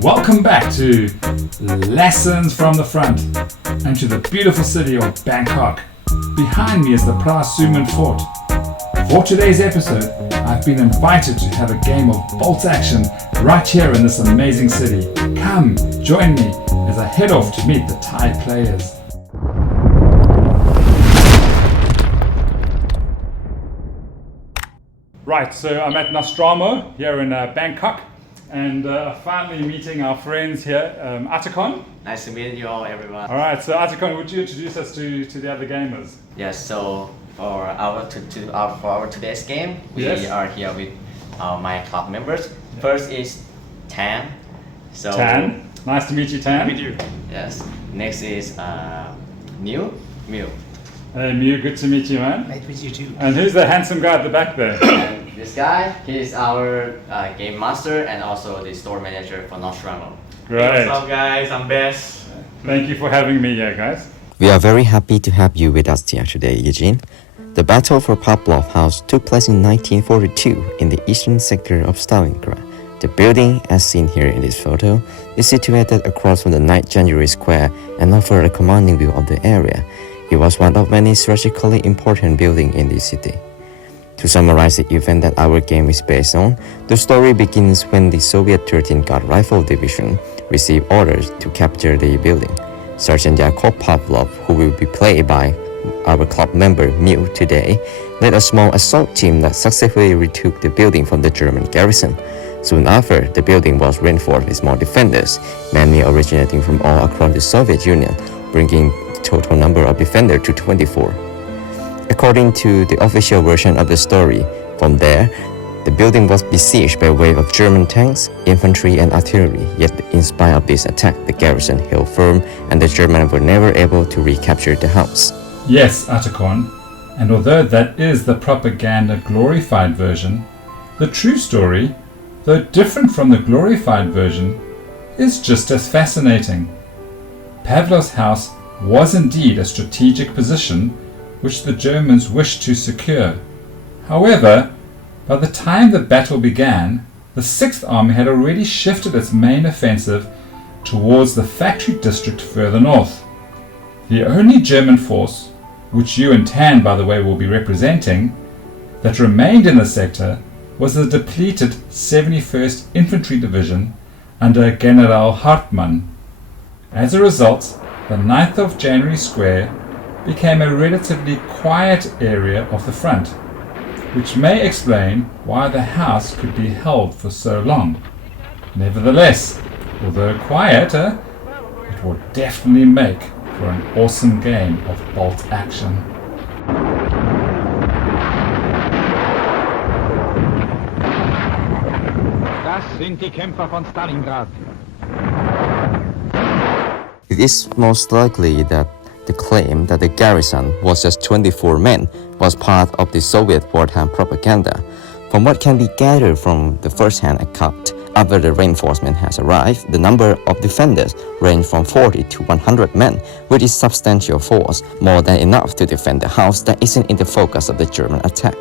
Welcome back to Lessons from the Front and to the beautiful city of Bangkok. Behind me is the Pra Suman Fort. For today's episode, I've been invited to have a game of bolt action right here in this amazing city. Come, join me as I head off to meet the Thai players. Right, so I'm at Nostramo here in Bangkok and finally meeting our friends here, Attakorn. Nice to meet you all, everyone. All right, so Attakorn, would you introduce us to the other gamers? Yes, so for our today's game, we are here with my club members. First is Tan. So Tan, nice to meet you, Tan. Meet you. Yes. Next is Mew. Hey Mew, good to meet you, man. Nice to meet you too. And who's the handsome guy at the back there? And this guy, he's our game master and also the store manager for Nostramo. Great. What's up, guys? I'm Bess. Thank you for having me here, guys. We are very happy to have you with us here today, Eugene. The battle for Pavlov House took place in 1942 in the eastern sector of Stalingrad. The building, as seen here in this photo, is situated across from the 9th January Square and offered a commanding view of the area. It was one of many strategically important buildings in the city. To summarize the event that our game is based on, the story begins when the Soviet 13th Guard Rifle Division received orders to capture the building. Sergeant Yakov Pavlov, who will be played by our club member Mew today, led a small assault team that successfully retook the building from the German garrison. Soon after, the building was reinforced with more defenders, many originating from all across the Soviet Union, bringing the total number of defenders to 24. According to the official version of the story, from there, the building was besieged by a wave of German tanks, infantry and artillery, yet in spite of this attack, the garrison held firm and the Germans were never able to recapture the house. Yes, Attakorn, and although that is the propaganda glorified version, the true story, though different from the glorified version, is just as fascinating. Pavlov's house was indeed a strategic position which the Germans wished to secure. However, by the time the battle began, the 6th Army had already shifted its main offensive towards the factory district further north. The only German force, which you and Tan, by the way, will be representing, that remained in the sector was the depleted 71st Infantry Division under General Hartmann. As a result, the 9th of January Square became a relatively quiet area of the front, which may explain why the house could be held for so long. Nevertheless, although quieter, it will definitely make for an awesome game of bolt action. Das sind die Kämpfer von Stalingrad. It is most likely that the claim that the garrison was just 24 men was part of the Soviet wartime propaganda. From what can be gathered from the first-hand account, after the reinforcement has arrived, the number of defenders ranged from 40 to 100 men, which is substantial force, more than enough to defend the house that isn't in the focus of the German attack.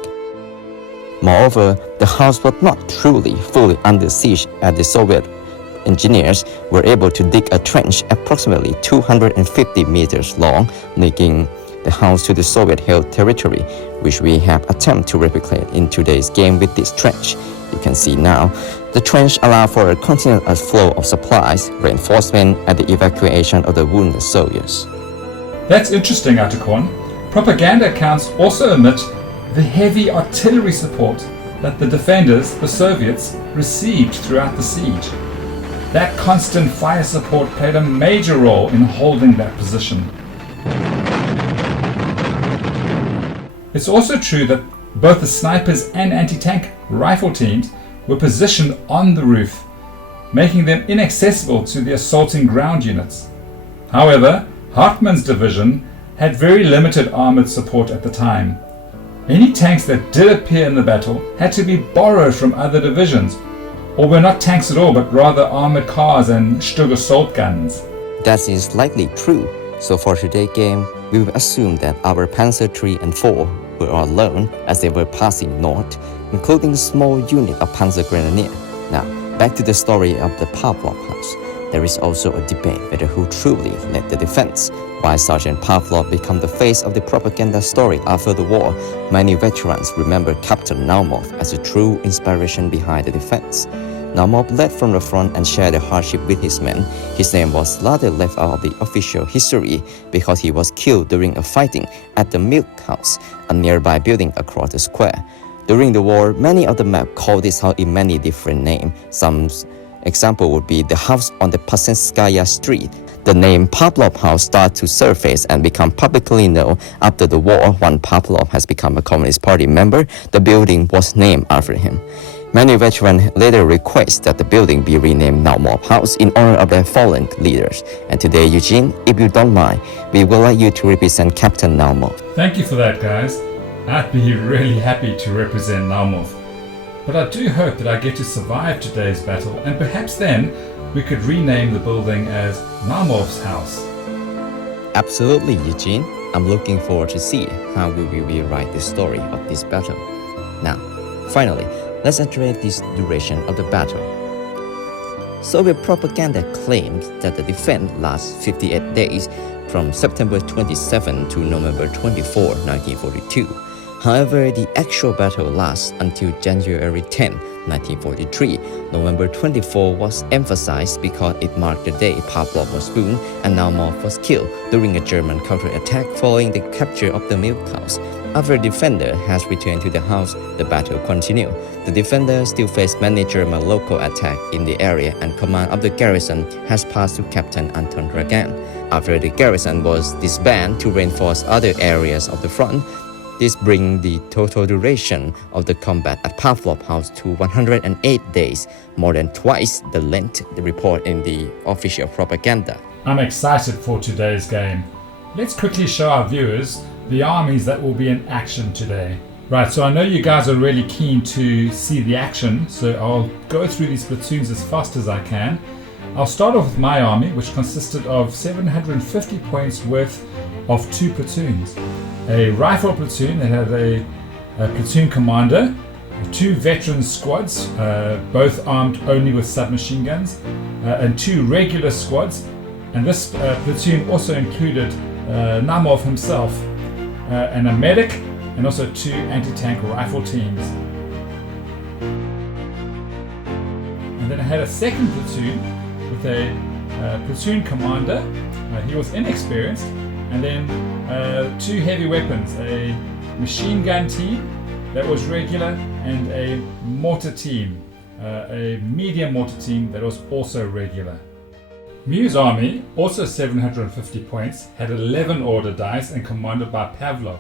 Moreover, the house was not truly fully under siege as the Soviet engineers were able to dig a trench approximately 250 meters long, making the house to the Soviet-held territory, which we have attempted to replicate in today's game with this trench. You can see now, the trench allows for a continuous flow of supplies, reinforcement, and the evacuation of the wounded soldiers. That's interesting, Attakorn. Propaganda accounts also omit the heavy artillery support that the defenders, the Soviets, received throughout the siege. That constant fire support played a major role in holding that position. It's also true that both the snipers and anti-tank rifle teams were positioned on the roof, making them inaccessible to the assaulting ground units. However, Hartmann's division had very limited armored support at the time. Any tanks that did appear in the battle had to be borrowed from other divisions, or were not tanks at all but rather armored cars and Stug assault guns. That is likely true, so for today's game, we will assume that our Panzer III and IV were all alone as they were passing north, including a small unit of Panzer Grenadier. Now, back to the story of the Pavlov House. There is also a debate whether who truly led the defense. While Sergeant Pavlov became the face of the propaganda story after the war, many veterans remember Captain Naumov as a true inspiration behind the defense. Naumov led from the front and shared the hardship with his men. His name was later left out of the official history because he was killed during a fighting at the Milk House, a nearby building across the square. During the war, many of the maps called this house in many different names. Some example would be the house on the Pasenskaya Street. The name Pavlov House started to surface and become publicly known after the war. When Pavlov has become a Communist Party member, the building was named after him. Many veterans later request that the building be renamed Naumov House in honor of their fallen leaders. And today, Eugene, if you don't mind, we would like you to represent Captain Naumov. Thank you for that, guys. I'd be really happy to represent Naumov. But I do hope that I get to survive today's battle, and perhaps then we could rename the building as Naumov's House. Absolutely, Eugene. I'm looking forward to see how we will rewrite the story of this battle. Now, finally, let's address this duration of the battle. Soviet propaganda claims that the defense lasts 58 days from September 27 to November 24, 1942. However, the actual battle lasts until January 10, 1943. November 24 was emphasized because it marked the day Pavlov was born and Naumov was killed during a German counterattack following the capture of the Milk House. After the defender has returned to the house, the battle continued. The defender still faced many German local attacks in the area, and command of the garrison has passed to Captain Anton Dragan. After the garrison was disbanded to reinforce other areas of the front, this brings the total duration of the combat at Pavlov House to 108 days, more than twice the length reported in the official propaganda. I'm excited for today's game. Let's quickly show our viewers the armies that will be in action today. Right, so I know you guys are really keen to see the action, so I'll go through these platoons as fast as I can. I'll start off with my army, which consisted of 750 points worth of 2 platoons. A rifle platoon that had a platoon commander, 2 veteran squads, both armed only with submachine guns, and 2 regular squads. And this platoon also included Naumov himself, and a medic, and also 2 anti-tank rifle teams. And then I had a second platoon with a platoon commander. He was inexperienced. And then 2 heavy weapons, a machine gun team that was regular and a mortar team, a medium mortar team that was also regular. Mew's army, also 750 points, had 11 order dice and commanded by Pavlov.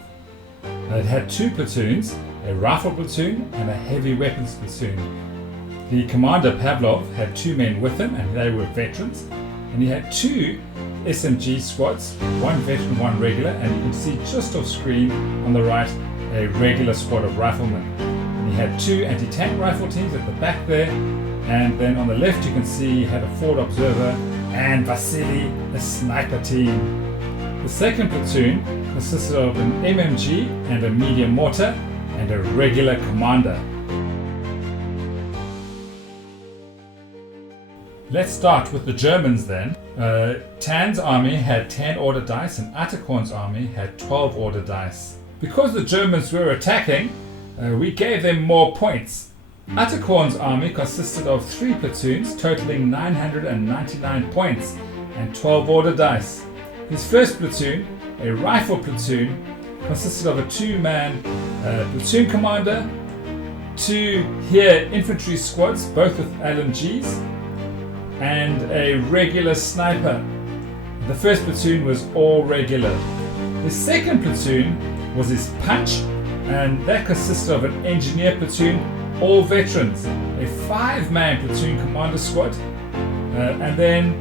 It had 2 platoons, a rifle platoon and a heavy weapons platoon. The commander Pavlov had 2 men with him, and they were veterans, and he had 2 SMG squads, 1 veteran, 1 regular, and you can see just off screen on the right a regular squad of riflemen. And he had 2 anti-tank rifle teams at the back there, and then on the left you can see he had a forward observer and Vasily, a sniper team. The second platoon consisted of an MMG and a medium mortar and a regular commander. Let's start with the Germans then. Tan's army had 10 order dice and Attakorn's army had 12 order dice. Because the Germans were attacking, we gave them more points. Attakorn's army consisted of 3 platoons totaling 999 points and 12 order dice. His first platoon, a rifle platoon, consisted of a 2-man platoon commander, 2 here infantry squads, both with LMGs, and a regular sniper. The first platoon was all regular. The second platoon was his punch, and that consisted of an engineer platoon, all veterans, a 5-man platoon commander squad, and then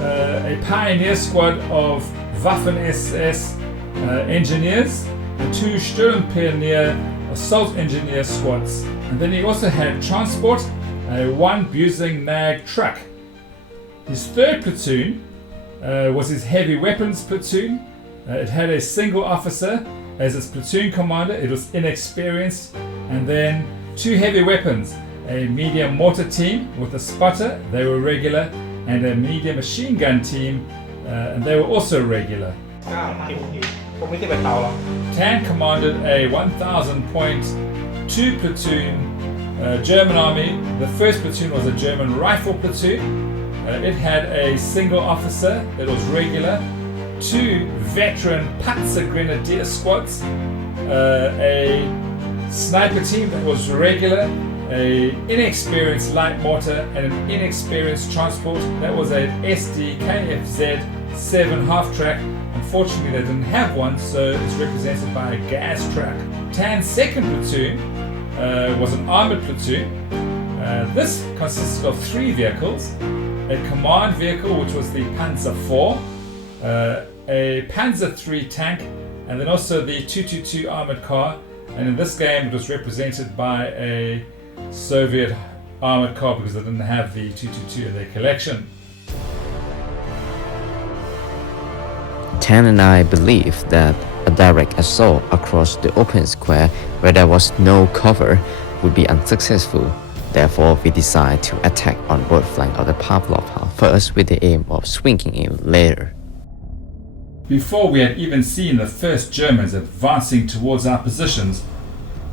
a pioneer squad of Waffen-SS engineers, and 2 Sturmpionier assault engineer squads. And then he also had transport, a 1 Busing Mag truck. His third platoon was his heavy weapons platoon. It had a single officer as its platoon commander. It was inexperienced. And then 2 heavy weapons, a medium mortar team with a spotter, they were regular, and a medium machine gun team, and they were also regular. Tan commanded a 1,000-point 2 platoon German army. The first platoon was a German rifle platoon. It had a single officer that was regular, 2 veteran Panzer Grenadier squads, a sniper team that was regular, a inexperienced light mortar, and an inexperienced transport. That was a SD KFZ 7 half-track. Unfortunately, they didn't have one, so it's represented by a gas truck. Tan's second platoon was an armored platoon. This consisted of 3 vehicles, a command vehicle, which was the Panzer IV, a Panzer III tank, and then also the 222 armored car. And in this game, it was represented by a Soviet armored car because they didn't have the 222 in their collection. Tan and I believe that a direct assault across the open square where there was no cover would be unsuccessful. Therefore, we decide to attack on both flanks of the Pavlov House first with the aim of swinging in later. Before we had even seen the first Germans advancing towards our positions,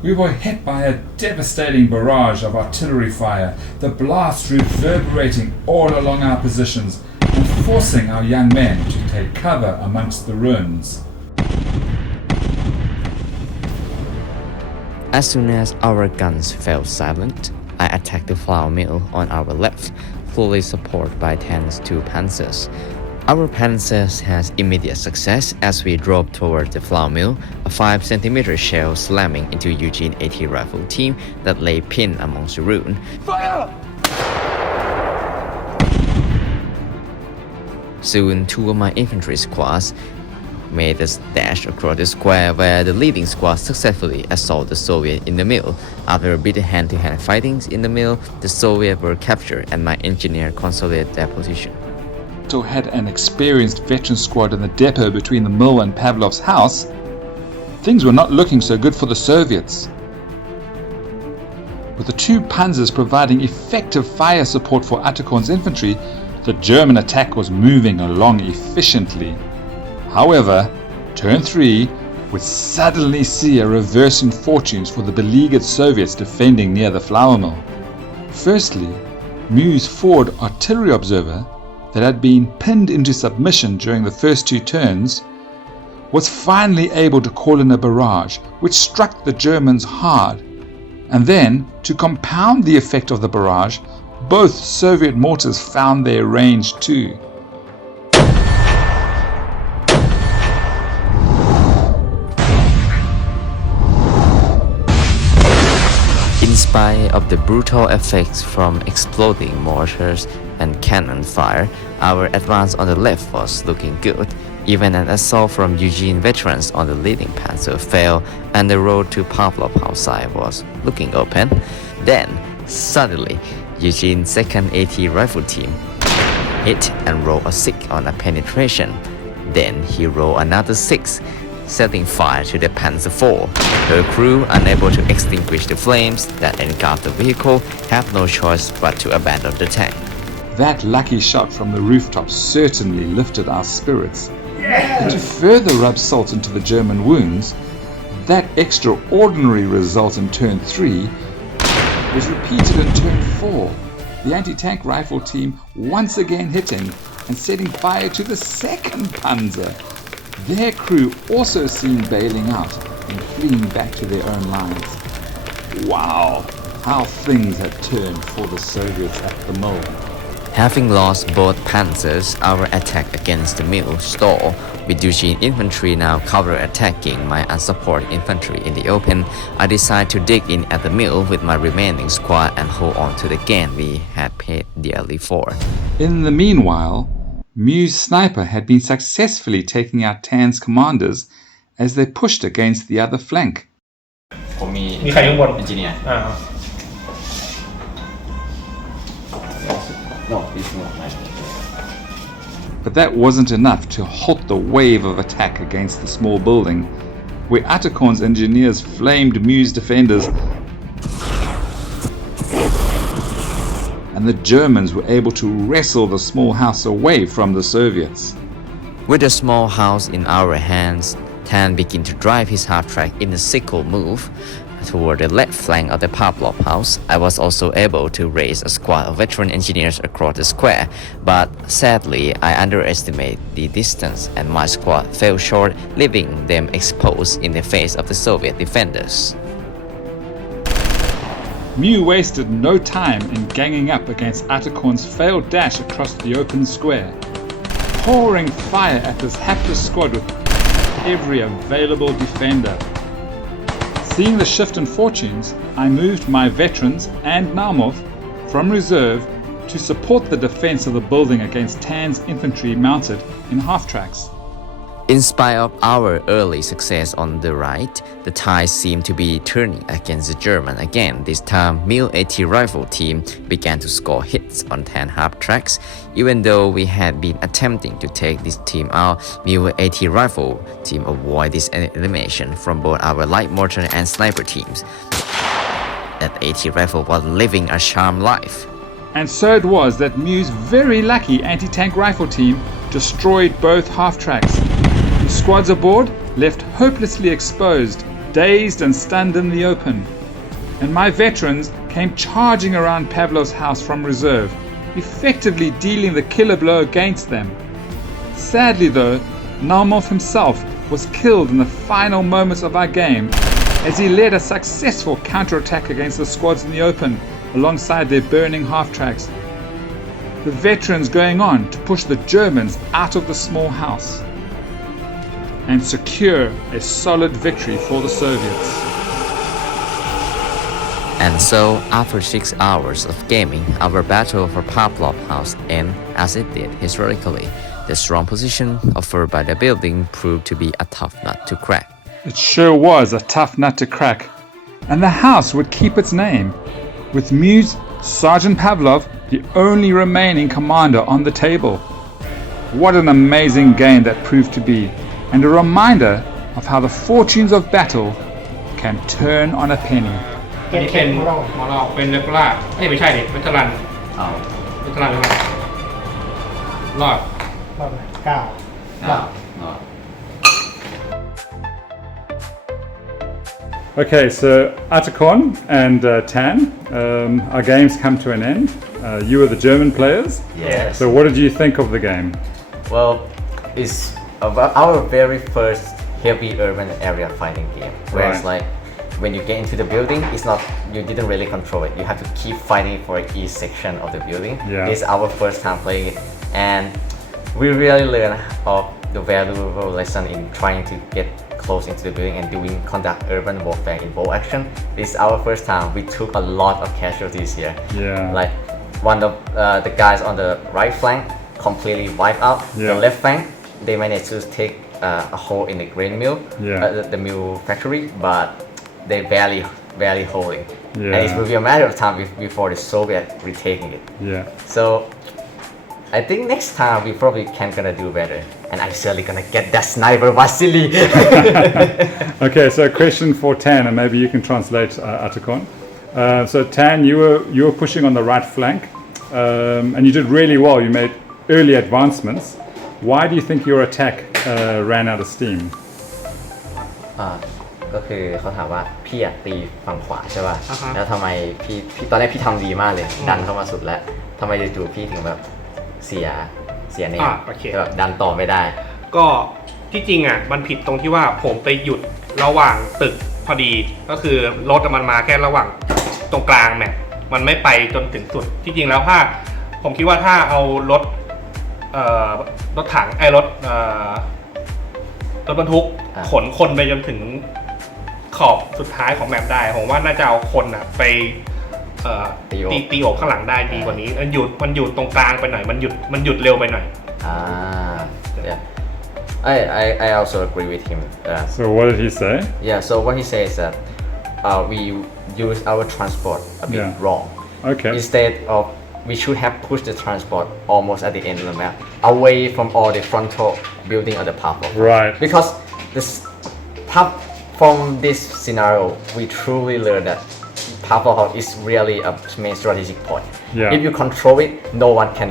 we were hit by a devastating barrage of artillery fire, the blast reverberating all along our positions and forcing our young men to take cover amongst the ruins. As soon as our guns fell silent, I attacked the flour mill on our left, fully supported by Tan's 2 panzers. Our panzers had immediate success as we drove toward the flour mill, a 5cm shell slamming into Eugene 80 rifle team that lay pinned amongst the ruin. Fire! Soon, 2 of my infantry squads made a dash across the square where the leading squad successfully assaulted the Soviet in the mill. After a bit of hand-to-hand fighting in the mill, the Soviets were captured and my engineer consolidated their position. Also had an experienced veteran squad in the depot between the mill and Pavlov's house. Things were not looking so good for the Soviets. With the 2 panzers providing effective fire support for Attakorn's infantry, the German attack was moving along efficiently. However, turn 3 would suddenly see a reverse in fortunes for the beleaguered Soviets defending near the flour mill. Firstly, Mew's forward artillery observer that had been pinned into submission during the first 2 turns was finally able to call in a barrage which struck the Germans hard. And then, to compound the effect of the barrage, both Soviet mortars found their range too. In spite of the brutal effects from exploding mortars and cannon fire, our advance on the left was looking good. Even an assault from Eugene veterans on the leading panzer failed and the road to Pavlov House side was looking open. Then, suddenly, Eugene's 2nd AT rifle team hit and rolled a 6 on a penetration. Then he rolled another 6, setting fire to the Panzer IV. Her crew, unable to extinguish the flames that engulfed the vehicle, have no choice but to abandon the tank. That lucky shot from the rooftop certainly lifted our spirits. And to further rub salt into the German wounds, that extraordinary result in turn 3 was repeated in turn 4. The anti-tank rifle team once again hitting and setting fire to the 2nd Panzer. Their crew also seen bailing out and fleeing back to their own lines. Wow, how things had turned for the Soviets at the mill. Having lost both panzers, our attack against the mill stalled, with Eugene infantry now counter-attacking my unsupported infantry in the open. I decided to dig in at the mill with my remaining squad and hold on to the gain we had paid dearly for. In the meanwhile, Mew's sniper had been successfully taking out Tan's commanders as they pushed against the other flank. ผมมี มีใครอยู่บน engineer No, it's not nice. But that wasn't enough to halt the wave of attack against the small building, where Attakorn's engineers flamed Mew's defenders. and the Germans were able to wrestle the small house away from the Soviets. With the small house in our hands, Tan began to drive his half-track in a sickle move toward the left flank of the Pavlov House. I was also able to raise a squad of veteran engineers across the square, but sadly I underestimated the distance and my squad fell short, leaving them exposed in the face of the Soviet defenders. Mew wasted no time in ganging up against Attakorn's failed dash across the open square, pouring fire at this hapless squad with every available defender. Seeing the shift in fortunes, I moved my veterans and Naumov from reserve to support the defense of the building against Tan's infantry mounted in half-tracks. In spite of our early success on the right, the tide seemed to be turning against the German again. This time, Mil-80 rifle team began to score hits on Tan half-tracks. Even though we had been attempting to take this team out, Mil-80 rifle team avoided this elimination from both our light mortar and sniper teams. That 80 rifle was living a charmed life. And so it was that Mew's very lucky anti-tank rifle team destroyed both half-tracks. The squads aboard left hopelessly exposed, dazed and stunned in the open. And my veterans came charging around Pavlov's house from reserve, effectively dealing the killer blow against them. Sadly though, Naumov himself was killed in the final moments of our game as he led a successful counterattack against the squads in the open alongside their burning half-tracks. The veterans going on to push the Germans out of the small house and secure a solid victory for the Soviets. And so, after 6 hours of gaming, our battle for Pavlov House ended as it did historically. The strong position offered by the building proved to be a tough nut to crack. It sure was a tough nut to crack, and the house would keep its name, with Mew's Sergeant Pavlov the only remaining commander on the table. What an amazing game that proved to be, and a reminder of how the fortunes of battle can turn on a penny. อันนี้เป็นหมอเราเป็นนักล่าไม่ใช่ดิเป็นทลันเป็นทลันรอด Okay, so Attakorn and Tan, our games come to an end. You were the German players. Yes. So what did you think of the game? Well, it's our very first heavy urban area fighting game. Whereas Right. like when you get into the building, it's not, you didn't really control it. You have to keep fighting for each section of the building. Yeah. It's our first time playing it, and we really learned of the valuable lesson in trying to get close into the building and conduct urban warfare in bow action. This is our first time. We took a lot of casualties here. Yeah. Like one of the guys on the right flank completely wiped out. Yeah. The left flank, they managed to take a hole in the grain mill, Yeah. the mill factory, but they barely holding. Yeah. And it will be a matter of time before the Soviet retaking it. Yeah. So I think next time we probably can gonna do better, and I'm certainly gonna get that sniper Vasily. Okay, so a question for Tan, and maybe you can translate Attakorn. So Tan, you were pushing on the right flank, and you did really well. You made early advancements. Why do you think your attack ran out of steam? ก็คือเขาถามว่าพี่อยากตีฝั่งขวาใช่ป่ะ แล้วทำไมพี่ตอนแรกพี่ทำดีมากเลย ดันเข้ามาสุดแล้วทำไมจู่ๆพี่ถึงแบบเสียเนมแบบดันต่อไม่ได้ ก็ที่จริงอ่ะมันผิดตรงที่ว่าผมไปหยุดระหว่างตึกพอดีก็คือรถมันมาแค่ระหว่างตรงกลางแมปมันไม่ไปจนถึงสุดที่จริงแล้วผมคิดว่าถ้าเอารถถังรถบรรทุกขนคนไปจนถึงขอบสุดท้ายของแมปได้ผมว่าน่าจะเอาคนอ่ะไปตีอกข้างหลังได้ดีกว่านี้มันหยุดตรงกลางไปหน่อยมันหยุดเร็วไปหน่อย yeah. I also agree with him. So what did he say? Yeah, so what he says is that we use our transport a bit wrong. Okay. Instead of, we should have pushed the transport almost at the end of the map, away from all the frontal building of the Pavlov. Right. Because from this scenario, we truly learned that Pavlov House is really a main strategic point. Yeah. If you control it, no one can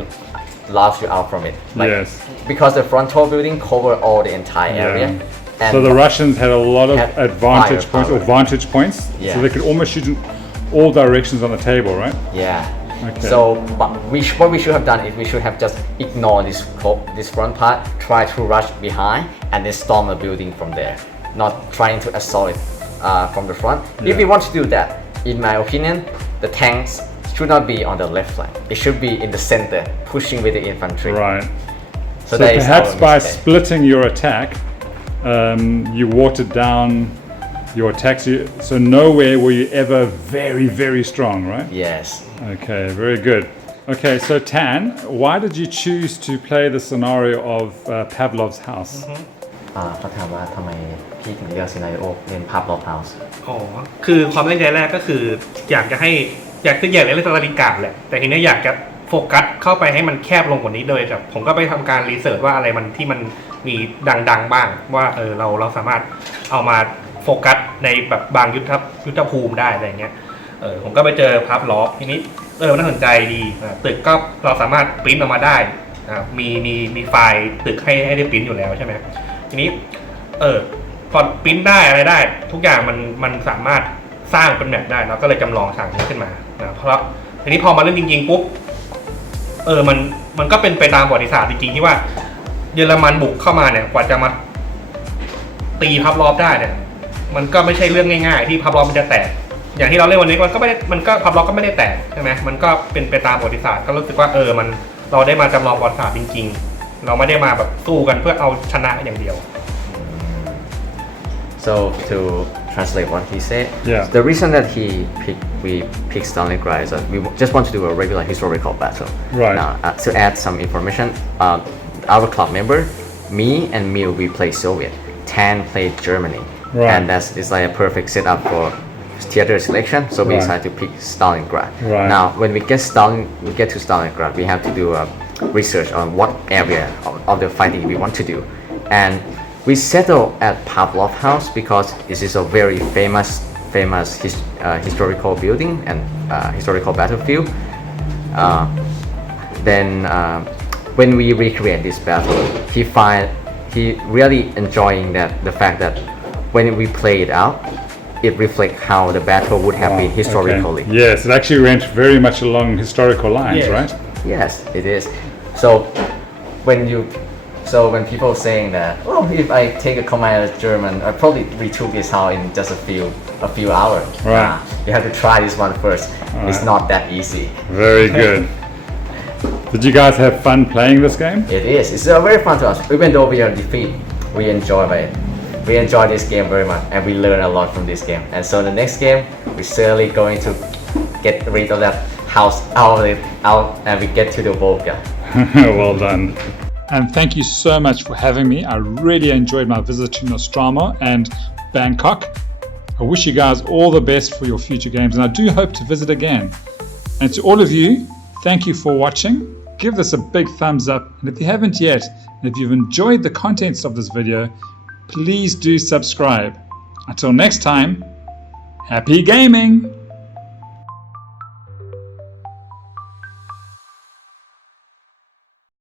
laugh you out from it. Yes. Because the frontal building cover all the entire area. And So the Russians had a lot of had advantage points or firepower. vantage points. Yeah. So they could almost shoot in all directions on the table, right? Yeah. Okay. So, but what we should have done is we should have just ignored this front part, try to rush behind, and then storm the building from there. Not trying to assault it from the front. Yeah. If we want to do that, in my opinion, the tanks should not be on the left flank. It should be in the center, pushing with the infantry. Right. So that is perhaps our by mistake. splitting your attack, you watered down your attacks. So nowhere were you ever very, very strong, right? Yes. Okay, very good. Okay, so Tan, why did you choose to play the scenario of Pavlov's house? เขาถามว่าทำไมพี่ถึงเลือกซีนาริโอเล่น Pavlov House อ๋อคือความตั้งใจแรกก็คืออยากเล่นสตาลินกราดแหละแต่ทีนี้อยากจะโฟกัสเข้าไปให้มันแคบลงกว่านี้โดยแบบผมก็ไปทำการรีเสิร์ชว่าอะไรมันที่มันมีดังบ้างว่าเราสามารถเอามาโฟกัสในแบบบางยุทธภูมิได้อะไรเงี้ยผมก็ไปเจอพับล็อกทีนี้น่าสนใจดีตึกก็เราสามารถปริ้นออกมาได้มีไฟล์ตึกให้ได้ปริ้นอยู่แล้วใช่ไหมทีนี้พอปริ้นได้อะไรได้ทุกอย่างมันสามารถสร้างเป็นแมปได้เราก็เลยจำลองฉากนี้ขึ้นมาเพราะทีนี้พอมาเล่นจริงๆปุ๊บมันก็เป็นไปตามประวัติศาสตร์จริงๆที่ว่าเยอรมันบุกเข้ามาเนี่ยกว่าจะมาตีพับรอบได้เนี่ยมันก็ไม่ใช่เรื่องง่ายๆที่พับรอบมันจะแตกอย่างที่เราเล่นวันนี้มันก็พับรอบก็ไม่ได้แตกใช่ไหมมันก็เป็นไปตามประวัติศาสตร์ก็รู้สึกว่าเราได้มาจำลองประวัติศาสตร์จริงๆเราไม่ได้มาแบบสู้กันเพื่อเอาชนะอย่างเดียว So to translate what he said, Yeah. the reason that we picked Stalingrad is that we just want to do a regular historical battle. Right. Now, to add some information, our club member, me and Mil, we play Soviet. Tan played Germany, Right. and it's like a perfect setup for theater selection. So we Right. decided to pick Stalingrad. Right. Now, when we get to Stalingrad, we have to do a research on what area of the fighting we want to do, and we settled at Pavlov House because this is a very famous historical building and historical battlefield. Then when we recreate this battle, he really enjoying the fact that when we play it out, it reflects how the battle would have been historically. Okay. Yes, it actually went very much along historical lines, Yes. right? Yes, it is. So when people saying that, if I take a command as German, I probably retook this house in just a few hours. Right. You have to try this one first. It's right. not that easy. Very good. Did you guys have fun playing this game? It is. It's very fun to us. Even though we are defeated, we enjoy it. We enjoy this game very much, and we learn a lot from this game. And so the next game, we're certainly going to get rid of that house out, and we get to the Volga. Well done. And thank you so much for having me. I really enjoyed my visit to Nostramo and Bangkok. I wish you guys all the best for your future games, and I do hope to visit again. And to all of you, thank you for watching. Give this a big thumbs up, and if you haven't yet, and if you've enjoyed the contents of this video, please do subscribe. Until next time, happy gaming!